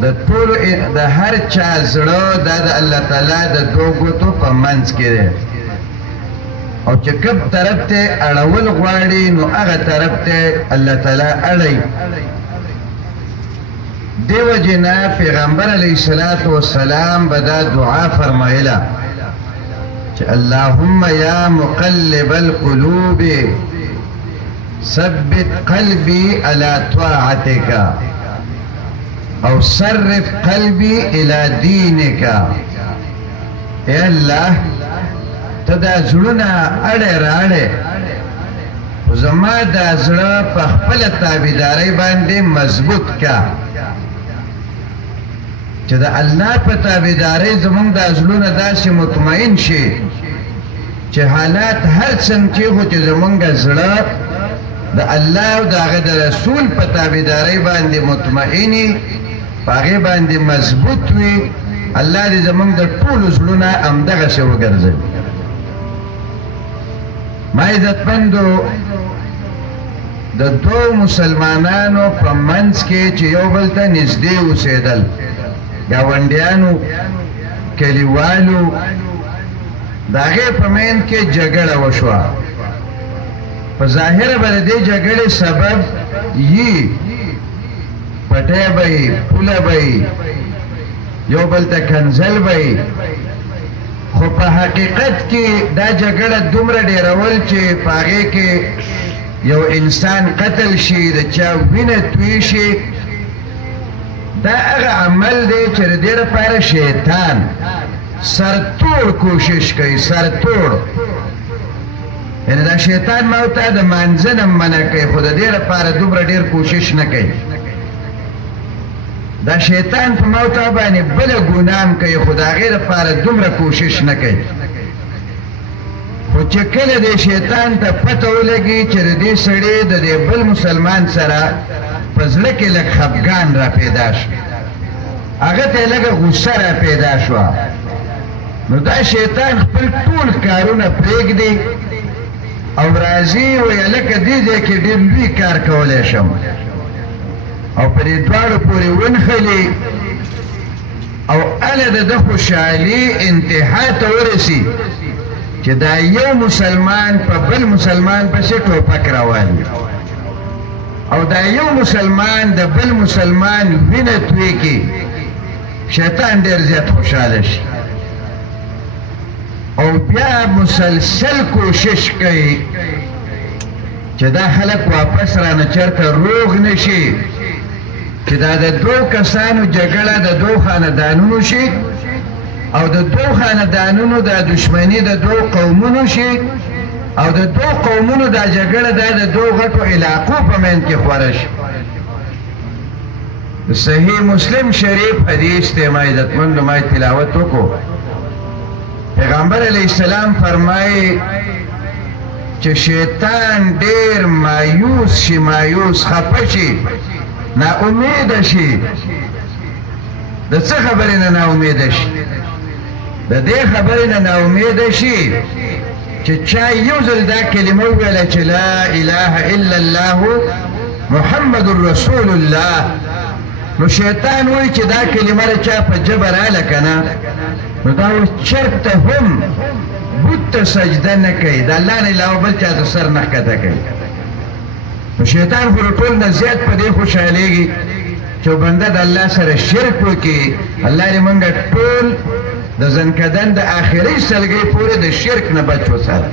د هر چا زړه دا د الله تعالی د دوه ګوتو په منځ کې دی او چې کوم طرف ته اړول غواړي نو هغه طرف ته الله تعالی اړي دیو جنا پیغمبر علیه الصلاۃ والسلام بدا دعا فرمایلا چې اللهم یا مقلب القلوب ثبت قلبي على طاعتك او صرف قلبي الى دينك اے الله تدا زړونه اړه راړه زما دا زړه په خپل تابعداري باندې مضبوط کا چې دا الله په تابعداري زمونږ د زړونو داسې مطمئن شي چې حالات هر څنګه هو چې زمونږ زړه د الله او د هغه د رسول په تابعداري باندې مطمئني هغه باندې مضبوط وي الله دې زمونږ د ټول زړونه همدغه شی وګرځي ما عزتمندو د دوه مسلمانانو په منځ کې چې یو بل ته نږدې اوسېدل گاونډیانو کلیوالو د هغې په منځ کې جګړه وشوه په ظاهره به د دې جګړې سبب یي پټی به یي پوله به یي یو بل ته کنځل به یي خو په حقیقت کې دا جګړه دومره ډېرول چې په هغې کې یو انسان قتل شي د چا وینه توی شي دا هغه عمل دی چې د دې لپاره شیطان سرتوړ کوشش کوي سرتوړ یعنې دا شیطان ما ته د مانځه نه منع کوي خو د دې لپاره دومره ډېر کوشش نه کوي دا شیطان په موته باندې بله ګناه هم کوي خو د هغې لپاره دومره کوشش نه کوي خو چې کله دې شیطان ته پته ولګي چې د دې سړي د دې بل مسلمان سره په زړه کې لږ خفګان را پیدا شو هغه ته لږه غوسه را پیدا شوه نو دا شیطان خپل ټول کارونه پرېږدي او راځي وایي هلکه دې ځای کې ډېر لوی کار کولی شم او په دې دواړو پورې ونښلي او هله د ده خوشحالي انتها ته ورسي چې دا یو مسلمان په بل مسلمان پسې ټوپک راوالي او دا یو مسلمان د بل مسلمان وینه توی کړي شیطان ډېر زیات خوشحاله شي او بیا مسلسل کوشش کوي چې دا خلک واپس رانه چېرته روغ نه شي چې دا د دوه کسانو جګړه د دوه خاندانونو شي او د دوه خاندانونو د دشمنی د دوه قومونو شي او د دوه قومونو دا جګړه د دوه غټو علاقو په منځ کې خوره شي صحیح مسلم شریف حدیث دی ما عزتمندو ما تلاوت وکړو پیغمبر علیه السلام فرمایي چې شیطان ډېر مایوس شي مایوس خفه شي نا امیده شي د څه خبرې نه نا امیده شي د دې خبرې نه نا امیده شي چې چا یو ځل دا کلمه وویله چې لا اله الا الله محمد رسول الله نو شیطان وایي چې دا کلمه د چا په ژبه راله که نه نو دا اوس چېرته هم بت ته سجده نه کوي د الله نه علاوه بل چا ته سر نه ښکته کوي نو شیطان خو د ټول نه زیات په دې خوشحالېږي چې بنده د الله سره شرک وکړي الله دې موږ ټول د زنکدن د آخري سلګۍ پورې د شرک نه بچ وساتي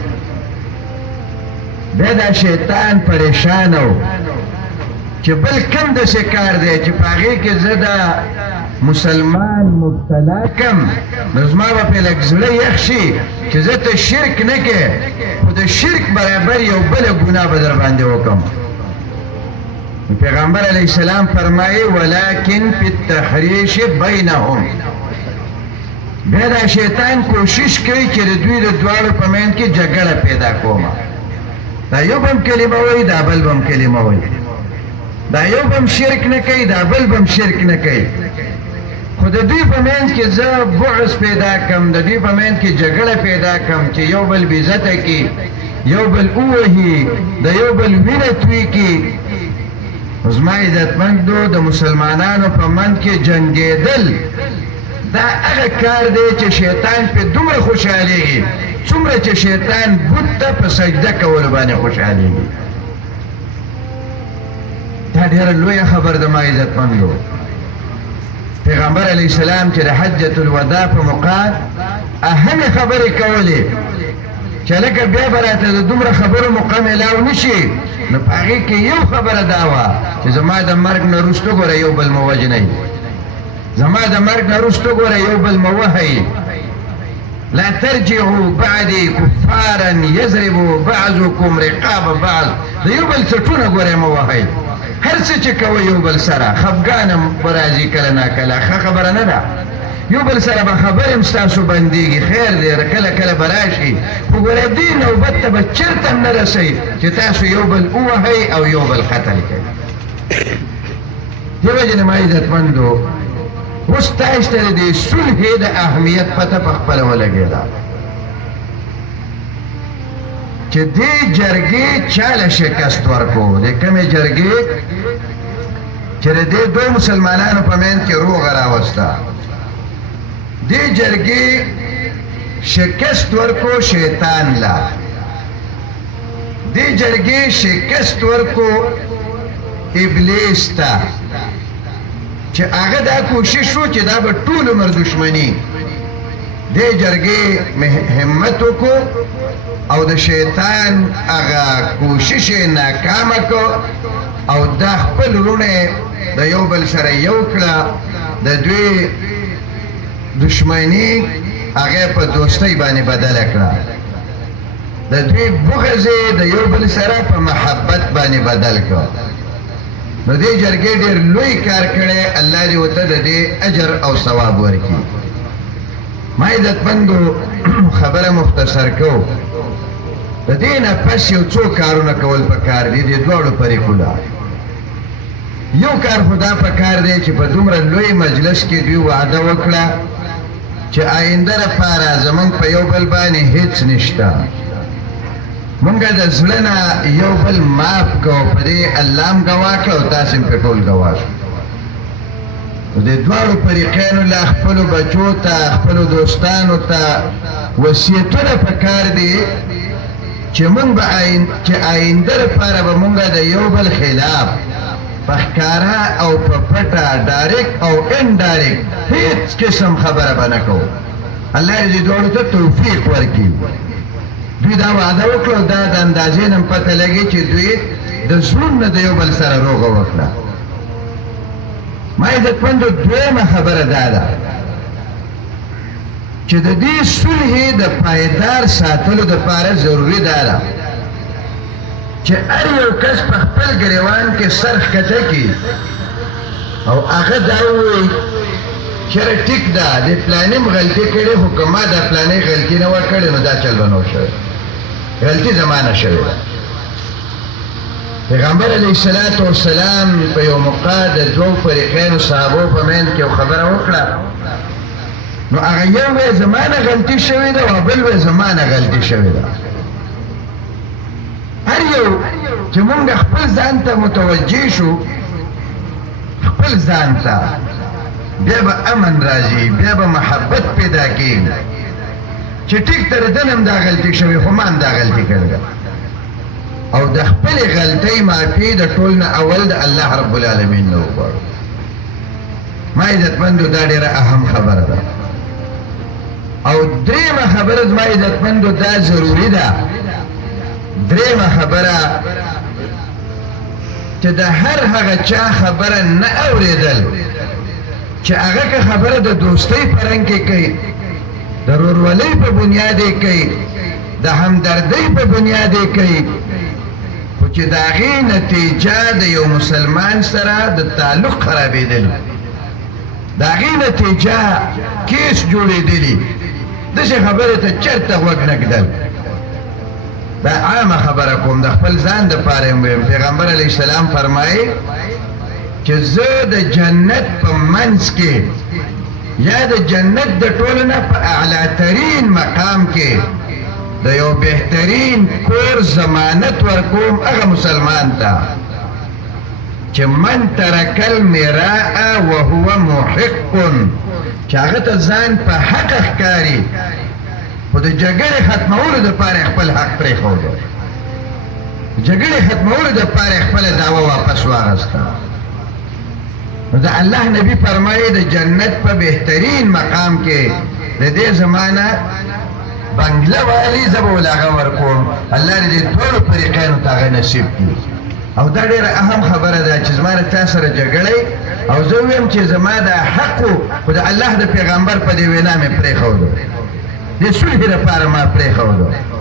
بیا دا شیطان پریشان و چې بل کم داسې کار دی چې په هغې کې زه د مسلمان مبتلا کم نو زما به پرې لږ زړه یخ شي چې زه ته شرک نه کوې خو د شرک برابر یو بله ګناه به در باندې وکړم پیغمبر علیه السلام فرمایي ولکن فی التحریش بینهم بیا دا شیطان کوشش کوي چې د دوی د دواړو په منځ کې جګړه پیدا کومه دا یو به هم کلمه وایي دا بل به هم کلمه وایي دا یو به هم شرک نه کوي دا بل به هم شرک نه کوي خو د دوی په منځ کې زه بعث پیدا کړم د دوی په منځ کې جګړه پیدا کړم چې یو بل بې عزته کړي یو بل ووهي د یو بل وینه توی کړي زما عزتمندو د مسلمانانو په منځ کې جنګېدل دا هغه کار دی چې شیطان په دومره خوشحالېږي څومره چې شیطان بت ته په سجده کولو باندې خوشحالېږي. دا ډېره لویه خبر ده ما عزتمندو. پیغمبر علیه السلام چې د حجة الوداع په موقع اهمې خبرې کولې چې لکه بیا به راته د دومره خبرو موقع میلاو نه شي، نو په هغې کې یو خبره دا وه چې زما د مرګ نه وروسته ګوره یو بل مو وژنئ، زما د مرګ نه وروسته ګوره یو بل مو وهئ. لا ترجعوا بعدي كفارا يضرب بعضكم رقاب بعض. د یو بل څټونه ګوره مو وهئ. هر څه چې کوئ یو بل سره خفګان به راځي کله ناکله، ښه خبره نه ده. یو بل سره به خبرې هم ستاسو بندېږي، خیر دی کله کله به راشي، خو ګوره دې نوبت ته به چېرته هم نه رسئ چې تاسو یو بل ووهئ او یو بل قتل کړئ. دې وجې نه ما عزتمندو اوس تاسو ته د صلحې د اهمیت پته په خپله ولګېده چې دې جرګې چاله شکست ورکو، د کومې جرګې چې د دې دوه مسلمانانو په منځ کې روغه راوسته. دې جرګې شکست ورکو شیطان لا، دې جرګې شکست ورکو ابلیس ته چې هغه دا کوشش وکړو چې دا به ټول عمر دشمني. دې جرګې همت وکړو او د شیطان هغه کوشش یې ناکامه کړو او دا خپل وروڼه د یو بل سره یو کړه، د دوی دشمنی هغه په دوستۍ باندې بدله کړه، د دوی بغض د یو بل سره په محبت باندې بدل کړه. نو دې جرګې ډېر لوی کار کړی، الله دې ورته د دې اجر او ثواب ورکړي. ما عزتمندو خبره مختصر کوو، د دې نه پس یو څو کارونه کول پکار دي د دواړو فریقونو. یو کار خدا پکار دی چې په دومره لوی مجلس کې دوی وعده وکړه چې آینده لپاره زمونږ په یو بل باندې هیڅ نشته، مونږ د زړه نه یو بل معاف کوو، په دې الله هم ګواه کړه او تاسې هم پرې ټول ګواه شو. د دواړو فریقینو له خپلو بچو ته خپلو دوستانو ته وصیتونه پکار دي چې مونږ به چې آینده لپاره به مونږ د یو بل خلاف په ښکاره او په پټه ډایرکټ او انډایرکټ هیڅ قسم خبره به نه کوو. الله دې دواړو ته توفیق ورکړي. دوی دا وعده وکړو، دا د اندازې نه پته لګي چې دوی د زړونو د یو بل سره روغه وکړه. ما عزتمندو دویمه خبره دا ده چې د دې صلحې د پایدار ساتلو دپاره ضروري دا ده چې هر یو کس په خپل ګریوان کې سر ښکته کړي او هغه دا ووایي چېرې ټیک ده د پلانې م غلطي کړې، خو که ما دا پلانې غلطي نه وه کړې نو دا چل به نه و شوی، غلطي زما نه شوې ده. پیغمبر علیه السلام په یو موقع د دوو فریقینو صحابو په منځ کې یو خبره وکړه، نو هغه یو وی زما نه غلطي شوې ده او بل وی زما نه غلطي شوې ده. هر یو چې مونږ خپل ځان ته متوجه شو، خپل ځان ته، بیا به امن راځي، بیا به محبت پیدا کېږي چې ټیک تر ده نه هم دا غلطي شوې خو ما هم دا غلطي کړې ده، او د خپلې غلطۍ معافي د ټول نه اول د الله رب العالمین نه وغواړو. ما عزتمندو دا ډېره اهم خبره ده. او درېیمه خبره زما عزتمندو دا ضروري ده، درېیمه خبره چې د هر هغه چا خبره نه اورېدل چې هغه که خبره د دوستۍ په رنګ کې کوي، د ورورولۍ په بنیاد یې کوي، د همدردۍ په بنیاد یې کوي، خو چې د هغې نتیجه د یو مسلمان سره د تعلق خرابېدل، د هغې نتیجه کیس جوړېدلي، داسې خبرې ته چېرته غوږ نه ږدل. دا عامه خبره کوم، د خپل ځان دپاره یې ویم. پیغمبر علیه السلام فرمایي چې زه د جنت په منځ کې یا د جنت د ټولو نه په اعلیترین مقام کې د یو بهترین کور ضمانت ورکوم هغه مسلمان ته چې من ترک المراء وهو محق چې هغه ته ځان په حق ښکاري خو د جګړې ختمولو دپاره خپل حق پرېښودو جګړې ختمولو دپاره خپله دعوه واپس واخسته نو د الله نبی فرمایي د جنت په بهترین مقام کې د دې زمانه بنگله والی زه به ول هغه ورکوم الله دې ټولو فریقینو ته هغه نصیب کړي او دا ډېره اهم خبره ده چې زما له تا سره جګړه او زه ویم چې زما دا حق خو د الله د پیغمبر په دې وینا مې پرېښودو د صلح لپاره ما پرېښودو